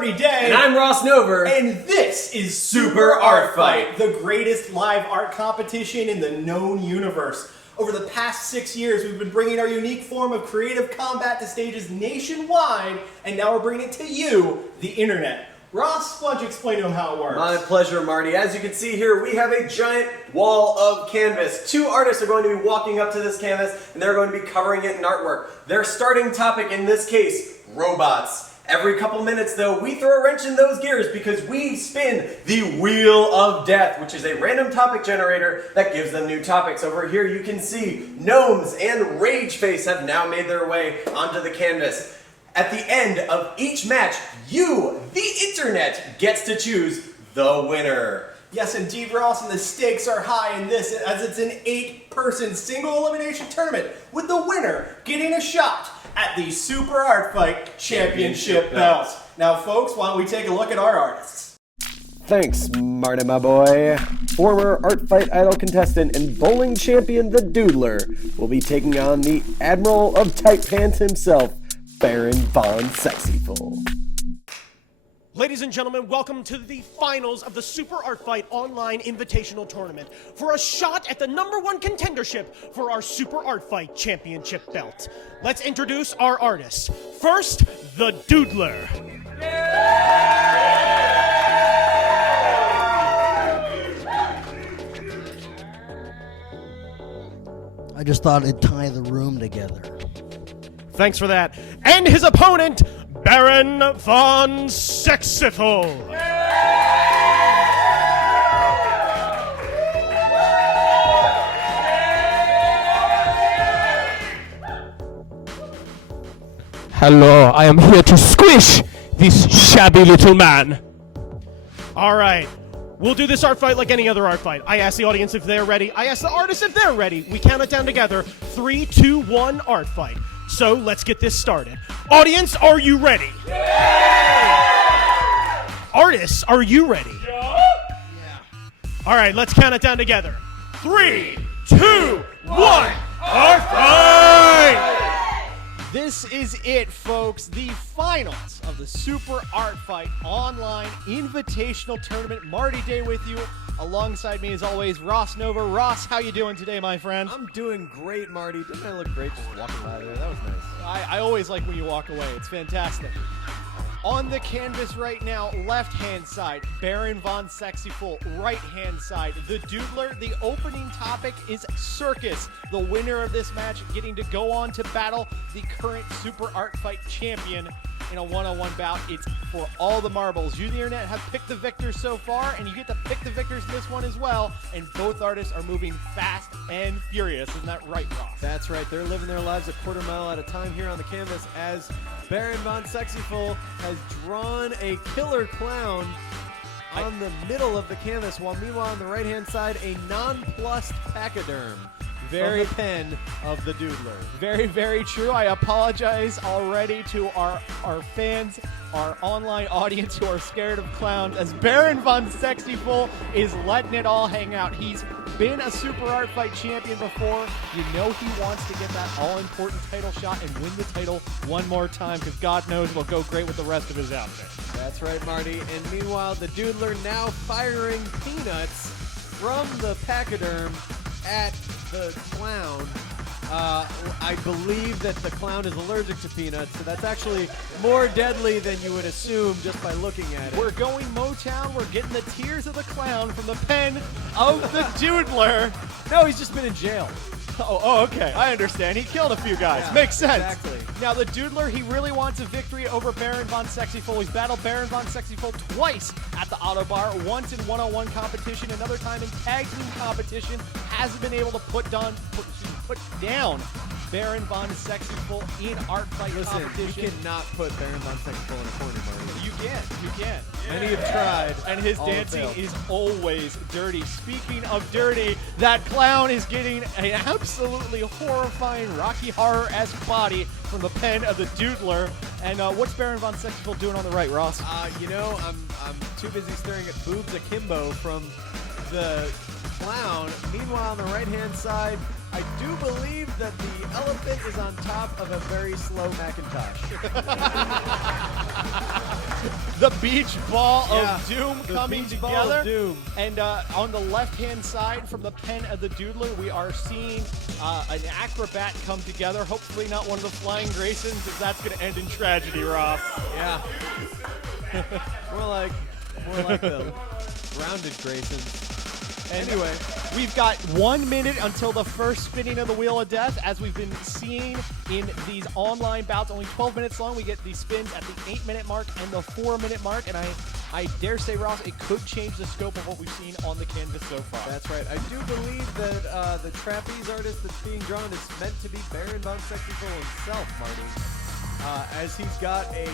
Marty Day. And I'm Ross Nover. And this is Super Art Fight, the greatest live art competition in the known universe. Over the past 6 years, we've been bringing our unique form of creative combat to stages nationwide, and now we're bringing it to you, the internet. Ross, why don't you explain to them how it works? My pleasure, Marty. As you can see here, we have a giant wall of canvas. Two artists are going to be walking up to this canvas, and they're going to be covering it in artwork. Their starting topic, in this case, robots. Every couple minutes, though, we throw a wrench in those gears because we spin the Wheel of Death, which is a random topic generator that gives them new topics. Over here, you can see Gnomes and Rageface have now made their way onto the canvas. At the end of each match, you, the internet, gets to choose the winner. Yes, indeed, Ross, and the stakes are high in this, as it's an 8-person single elimination tournament, with the winner getting a shot at the Super Art Fight Championship belt. Now, folks, why don't we take a look at our artists? Thanks, Marty, my boy. Former Art Fight Idol contestant and bowling champion, the Dudeler, will be taking on the Admiral of Tight Pants himself, Baron Von Sexyful. Ladies and gentlemen, welcome to the finals of the Super Art Fight Online Invitational Tournament for a shot at the #1 contendership for our Super Art Fight Championship belt. Let's introduce our artists. First, the Dudeler. I just thought it'd tie the room together. Thanks for that. And his opponent, Baron Von Sexyful. Hello, I am here to squish this shabby little man. All right. We'll do this art fight like any other art fight. I ask the audience if they're ready. I ask the artists if they're ready. We count it down together. 3, 2, 1, art fight. So let's get this started. Audience, are you ready? Yeah! Artists, are you ready? Yeah. All right, let's count it down together. 3, 2, 1, art fight! This is it, folks. The finals of the Super Art Fight Online Invitational Tournament. Marty Day with you. Alongside me, as always, Ross Nover. Ross, how you doing today, my friend? I'm doing great, Marty. Didn't I look great just walking by there? That was nice. I always like when you walk away. It's fantastic. On the canvas right now, left-hand side, Baron Von Sexyful. Right-hand side, the Dudeler. The opening topic is Circus. The winner of this match getting to go on to battle the current Super Art Fight champion in a one-on-one bout. It's for all the marbles. You, the internet, have picked the victors so far, and you get to pick the victors in this one as well. And both artists are moving fast and furious. Isn't that right, Ross? That's right. They're living their lives a quarter mile at a time here on the canvas as Baron Von Sexyful has drawn a killer clown on the middle of the canvas, while meanwhile on the right-hand side, a nonplussed pachyderm. Very pen of the Dudeler. Very, very true. I apologize already to our fans, our online audience who are scared of clowns, as Baron Von Sexyful is letting it all hang out. He's been a Super Art Fight champion before. You know he wants to get that all-important title shot and win the title one more time, because God knows it'll go great with the rest of his outfit. That's right, Marty. And meanwhile, the Dudeler now firing peanuts from the pachyderm at the clown. I believe that the clown is allergic to peanuts, so that's actually more deadly than you would assume just by looking at it. We're going Motown. We're getting the tears of the clown from the pen of the Dudeler. No, he's just been in jail. Oh, okay. I understand. He killed a few guys. Yeah, Makes sense. Exactly. Now, the Dudeler, he really wants a victory over Baron Von Sexyful. He's battled Baron Von Sexyful twice at the Auto Bar, once in one-on-one competition, another time in tag team competition. Hasn't been able to put down Baron Von Sexyful in art fight competition. You cannot put Baron Von Sexyful in a corner, Marty. You can. Many have tried. And his dancing is always dirty. Speaking of dirty, that clown is getting an absolutely horrifying Rocky Horror-esque body from the pen of the Dudeler. And what's Baron Von Sexyful doing on the right, Ross? I'm too busy staring at boobs akimbo from the clown. Meanwhile, on the right-hand side, I do believe that the elephant is on top of a very slow Macintosh. The beach ball Yeah, of doom the coming beach ball together. of doom. And on the left-hand side from the pen of the Dudeler, we are seeing an acrobat come together. Hopefully not one of the Flying Graysons, as that's going to end in tragedy, Ross. Yeah. more like the rounded Graysons. Anyway, we've got 1 minute until the first spinning of the Wheel of Death. As we've been seeing in these online bouts, only 12 minutes long. We get these spins at the 8-minute mark and the 4-minute mark. And I dare say, Ross, it could change the scope of what we've seen on the canvas so far. That's right. I do believe that the trapeze artist that's being drawn is meant to be Baron von Sexyful himself, Marty. As he's got a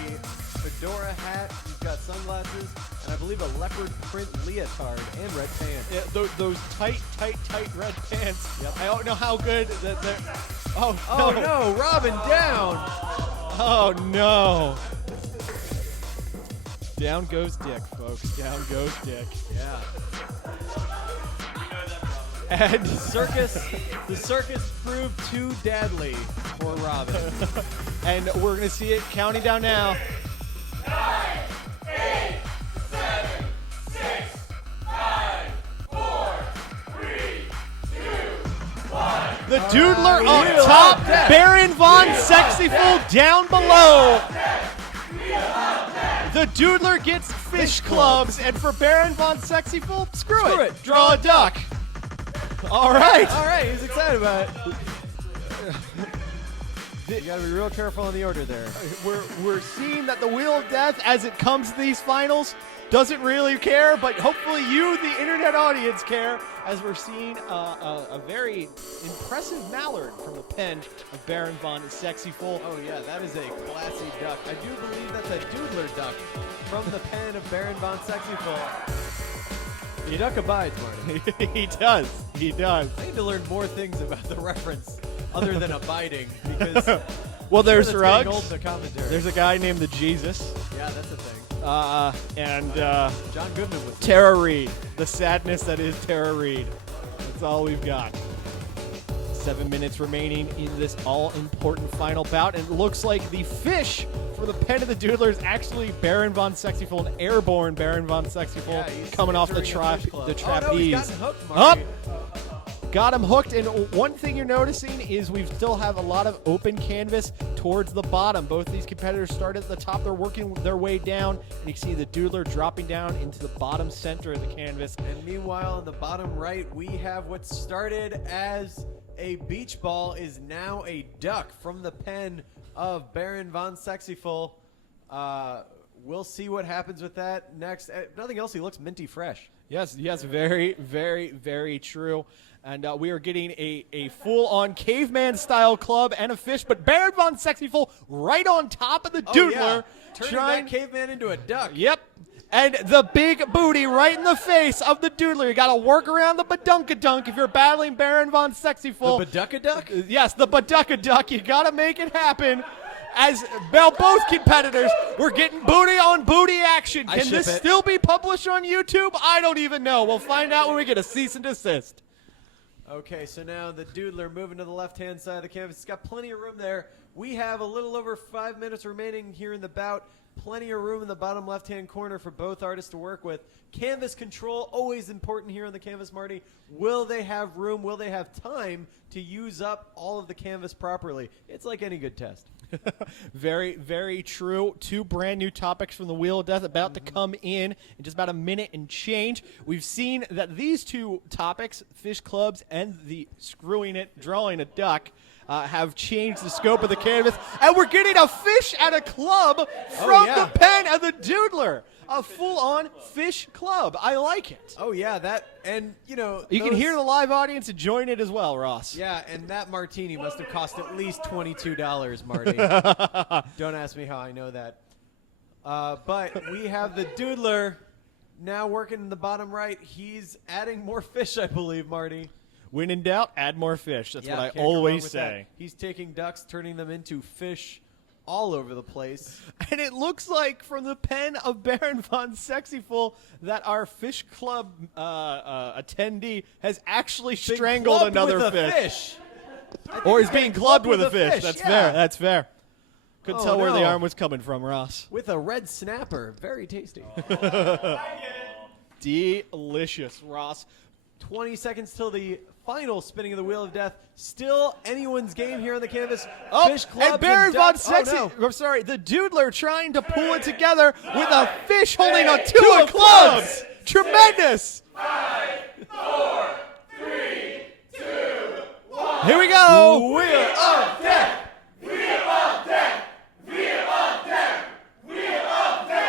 fedora hat, he's got sunglasses, and I believe a leopard print leotard and red pants. Yeah, those tight red pants. Yep. I don't know how good that they're. Oh, Oh no, Robin down! Oh no. Down goes Dick, folks. Down goes Dick. Yeah. And The circus proved too deadly for Robin. and we're gonna see it counting down now. The Doodler up top, Baron von Sexyful down below. The Doodler gets fish clubs, and for Baron von Sexyful, screw it. Draw a duck. All right. All right, he's excited about it. You gotta be real careful on the order there. We're seeing that the Wheel of Death, as it comes to these finals, doesn't really care, but hopefully you, the internet audience, care, as we're seeing a very impressive mallard from the pen of Baron von Sexyful. Oh yeah, that is a classy duck. I do believe that's a Dudeler duck from the pen of Baron von Sexyful. The duck abides, Marty. He does. He does. I need to learn more things about the reference other than abiding, because Well, there's that's getting old Rugs. in the commentary. There's a guy named the Jesus. Yeah, that's a thing. And John Goodman was Tara Reid. The sadness that is Tara Reid. That's all we've got. 7 minutes remaining in this all-important final bout, and it looks like the fish for the pen of the Doodler is actually Baron von Sexyful, an airborne Baron von Sexyful, Yeah, he's coming off the, entering a fish club. the Oh, trapeze. no, he's gotten hooked, Up! Marty. Got him hooked, and one thing you're noticing is we still have a lot of open canvas towards the bottom. Both these competitors start at the top. They're working their way down, and you can see the Doodler dropping down into the bottom center of the canvas. And meanwhile, in the bottom right, we have what started as a beach ball is now a duck from the pen of Baron von Sexyful. We'll see what happens with that next. If nothing else, he looks minty fresh. Yes, very, very, very true. And we are getting a full-on caveman-style club and a fish, but Baron von Sexyful right on top of the Doodler. Oh, yeah. Turning that caveman into a duck. Yep. And the big booty right in the face of the Doodler. You got to work around the badunkadunk if you're battling Baron von Sexyful. The badunkadunk? Yes, the badunkadunk. You got to make it happen. As both competitors, we're getting booty on booty action. Can this still be published on YouTube? I don't even know. We'll find out when we get a cease and desist. Okay, so now the Doodler moving to the left-hand side of the canvas. It's got plenty of room there. We have a little over 5 minutes remaining here in the bout. Plenty of room in the bottom left-hand corner for both artists to work with. Canvas control, always important here on the canvas, Marty. Will they have room? Will they have time to use up all of the canvas properly? It's like any good test. Very, very true. Two brand new topics from the Wheel of Death about to come in just about a minute and change. We've seen that these two topics, fish clubs and the screwing it, drawing a duck, have changed the scope of the canvas. And we're getting a fish and a club from the pen of the Doodler. A full-on fish club. I like it. Oh, yeah, that, and, you know. You can hear the live audience enjoying it as well, Ross. Yeah, and that martini must have cost at least $22, Marty. Don't ask me how I know that. But we have the Doodler now working in the bottom right. He's adding more fish, I believe, Marty. When in doubt, add more fish. That's what I can't go wrong always with say. that. He's taking ducks, turning them into fish all over the place. And it looks like from the pen of Baron von Sexyful that our fish club attendee has actually strangled another fish. fish. Or is being clubbed with a fish. That's fair. That's fair. Couldn't Oh, tell where the no. arm was coming from, Ross. With a red snapper. Very tasty. Delicious, Ross. 20 seconds till the final spinning of the Wheel of Death. Still anyone's game here on the canvas. Oh, Fish clubs and Baron Von death. Sexy. Oh, no. I'm sorry, the Dudeler trying to pull it together with a fish holding a two of clubs. Tremendous. 5, 4, 3, 2, 1. Here we go. Wheel of Death.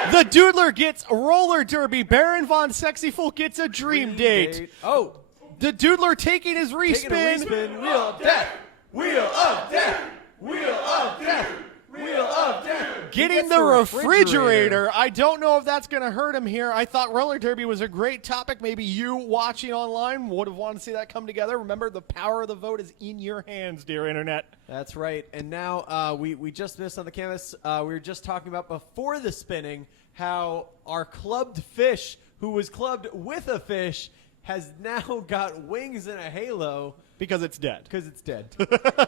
The Dudeler gets roller derby. Baron Von Sexyful gets a dream date. Oh, The Dudeler taking his taking a respin. respin. Wheel of Death. Wheel of Death. Wheel of Death. Wheel of Death. Getting He the gets refrigerator. I don't know if that's going to hurt him here. I thought roller derby was a great topic. Maybe you watching online would have wanted to see that come together. Remember, the power of the vote is in your hands, dear Internet. That's right. And now we just missed on the canvas. We were just talking about before the spinning how our clubbed fish, who was clubbed with a fish, has now got wings and a halo. Because it's dead. Because it's dead.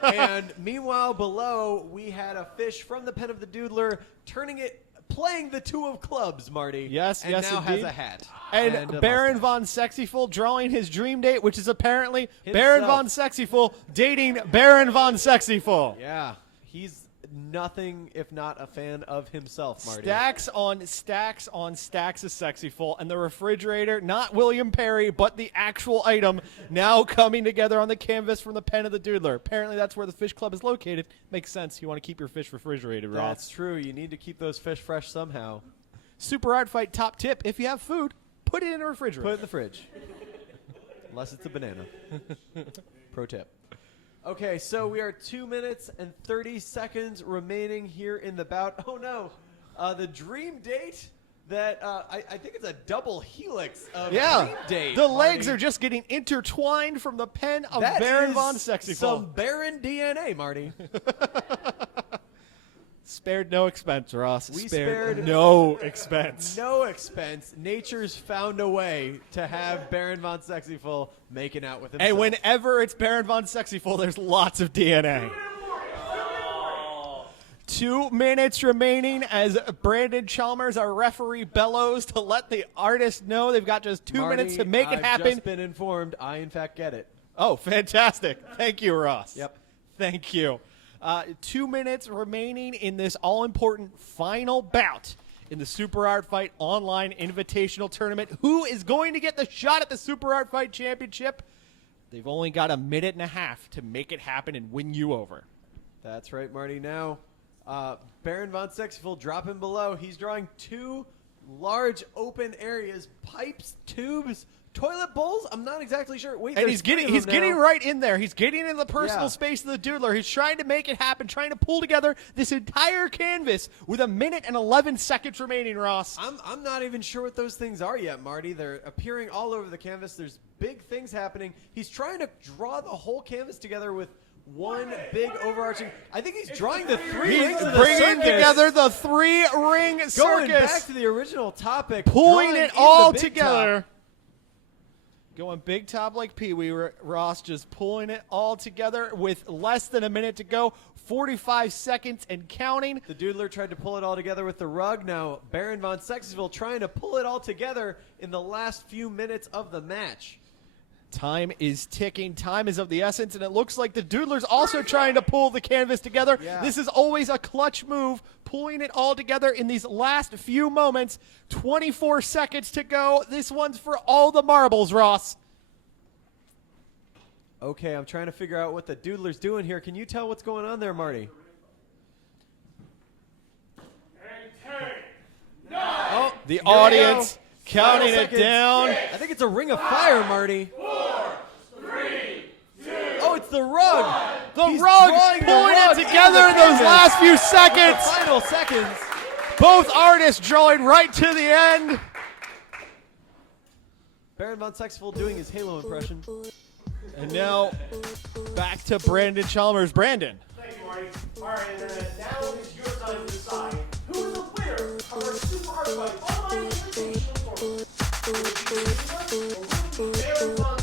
And meanwhile, below, we had a fish from the pen of the Doodler playing the two of clubs, Marty. Yes, and yes, now indeed. has a hat. And a Baron mustache. Von Sexyful drawing his dream date, which is apparently Himself. Baron Von Sexyful dating Baron Von Sexyful. Yeah, he's nothing if not a fan of himself, Marty. Stacks on stacks on stacks of Sexyful, and the refrigerator, not William Perry, but the actual item, now coming together on the canvas from the pen of the Doodler. Apparently that's where the fish club is located. Makes sense. You want to keep your fish refrigerated, Ross. That's true. You need to keep those fish fresh somehow. Super Art Fight top tip, if you have food, put it in a refrigerator. Put it in the fridge. Unless it's a banana. Pro tip. Okay, so we are 2 minutes and 30 seconds remaining here in the bout. Oh, no. The dream date that I think it's a double helix of dream date. The legs Marty. are just getting intertwined from the pen of That Baron is Von Sexyful. some Baron DNA, Marty. Spared no expense, Ross. We spared spared no expense. No expense. Nature's found a way to have Baron Von Sexyful making out with himself. And whenever it's Baron Von Sexyful, there's lots of DNA. 2 minutes remaining as Brandon Chalmers, our referee, bellows to let the artist know they've got just 2 Marty, minutes to make it I've happen. just been informed. I, in fact, get it. Oh, fantastic. Thank you, Ross. Yep. Thank you. 2 minutes remaining in this all-important final bout in the Super Art Fight Online Invitational Tournament. Who is going to get the shot at the Super Art Fight Championship? They've only got a minute and a half to make it happen and win you over. That's right, Marty. Now, Baron Von Sexyful dropping below. He's drawing 2 large open areas, pipes, tubes, toilet bowls. I'm not exactly sure. Wait, And there's he's getting right in there. He's getting in the personal Yeah. space of the Doodler. He's trying to make it happen, trying to pull together this entire canvas with a minute and 11 seconds remaining, Ross. I'm not even sure what those things are yet, Marty. They're appearing all over the canvas. There's big things happening. He's trying to draw the whole canvas together with one big overarching. I think he's drawing the 3 He's rings of the bringing circus. together the 3-ring circus. Going back to the original topic, Pulling drawing it in all the big together. top. Going big top like Pee Wee, Ross just pulling it all together with less than a minute to go, 45 seconds and counting. The Doodler tried to pull it all together with the rug. Now Baron Von Sexyful trying to pull it all together in the last few minutes of the match. Time is ticking. Time is of the essence, and it looks like the Doodler's also trying to pull the canvas together. Yeah. This is always a clutch move, pulling it all together in these last few moments. 24 seconds to go. This one's for all the marbles, Ross. Okay, I'm trying to figure out what the Doodler's doing here. Can you tell what's going on there, Marty? Oh, The here we audience go. counting Final it seconds. down. I think it's a ring of fire, Marty. 4, 3, 2. Oh, it's the rug. The He's rug drawing the pulling rug it together in the those canvas. last few The seconds. final seconds. Both artists drawing right to the end. Baron Von Sexyful doing his Halo impression. And now back to Brandon Chalmers. Brandon. Thank you, Marty. All right, now it's your time to decide who is the winner of our Super Art Fight Online Invitational Tournament. Will it be Baron Von